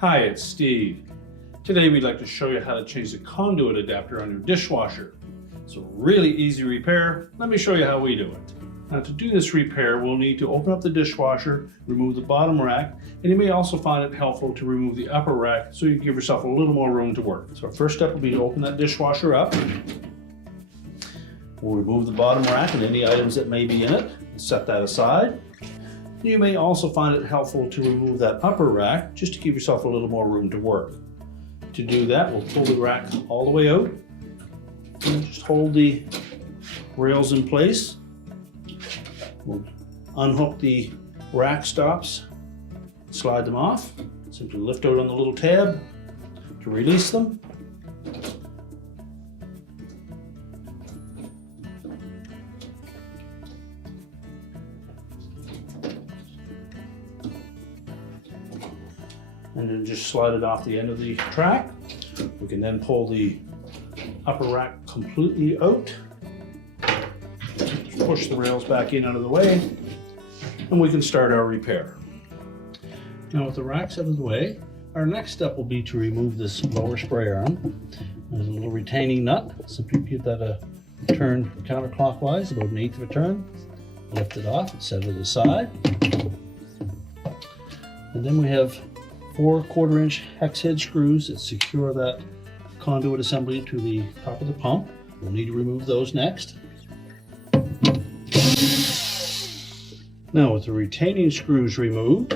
Hi, it's Steve. Today we'd like to show you how to change the conduit adapter on your dishwasher. It's a really easy repair. Let me show you how we do it. Now to do this repair, we'll need to open up the dishwasher, remove the bottom rack, and you may also find it helpful to remove the upper rack so you give yourself a little more room to work. So our first step will be to open that dishwasher up. We'll remove the bottom rack and any items that may be in it and set that aside. You may also find it helpful to remove that upper rack just to give yourself a little more room to work. To do that, we'll pull the rack all the way out and just hold the rails in place. We'll unhook the rack stops, slide them off. Simply lift out on the little tab to release them. And then just slide it off the end of the track. We can then pull the upper rack completely out. Just push the rails back in out of the way, and we can start our repair. Now with the racks out of the way, our next step will be to remove this lower spray arm. There's a little retaining nut. Simply give that a turn counterclockwise, about 1/8 of a turn. Lift it off and set it aside. And then we have 4 1/4-inch hex head screws that secure that conduit assembly to the top of the pump. We'll need to remove those next. Now with the retaining screws removed,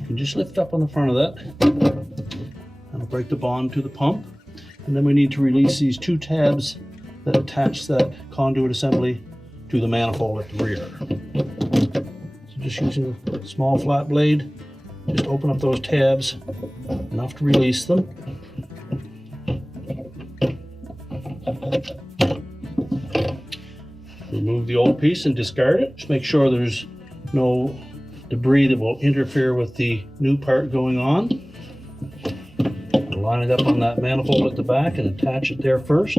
you can just lift up on the front of that and break the bond to the pump. And then we need to release these 2 tabs that attach that conduit assembly to the manifold at the rear. So just using a small flat blade, just open up those tabs enough to release them. Remove the old piece and discard it. Just make sure there's no debris that will interfere with the new part going on. Line it up on that manifold at the back and attach it there first.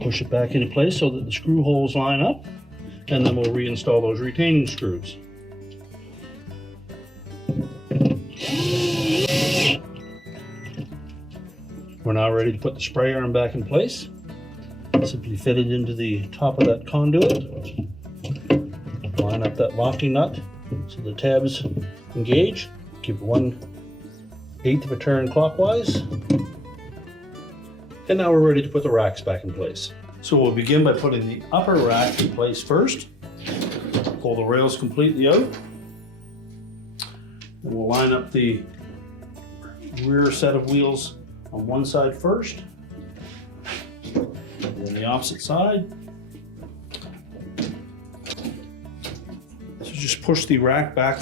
Push it back into place so that the screw holes line up, and then we'll reinstall those retaining screws. We're now ready to put the spray arm back in place. Simply fit it into the top of that conduit. Line up that locking nut so the tabs engage. Give 1/8 of a turn clockwise. And now we're ready to put the racks back in place. So we'll begin by putting the upper rack in place first. Pull the rails completely out. Then we'll line up the rear set of wheels on one side first, and then the opposite side. So just push the rack back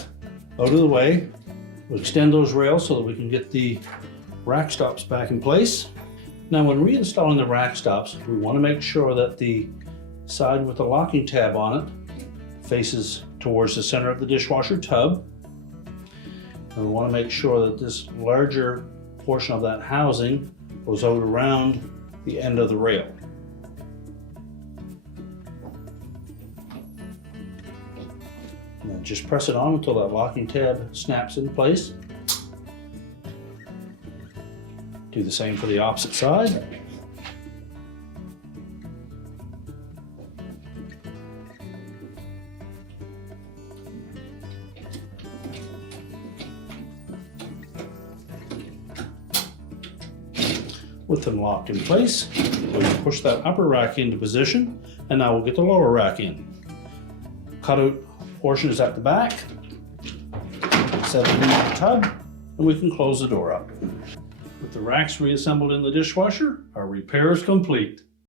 out of the way. We'll extend those rails so that we can get the rack stops back in place. Now when reinstalling the rack stops, we want to make sure that the side with the locking tab on it faces towards the center of the dishwasher tub. And we want to make sure that this larger portion of that housing goes out around the end of the rail. And then just press it on until that locking tab snaps in place. Do the same for the opposite side. With them locked in place, we'll push that upper rack into position, and now we'll get the lower rack in. Cutout portion is at the back. Set it into the tub, and we can close the door up. With the racks reassembled in the dishwasher, our repair is complete.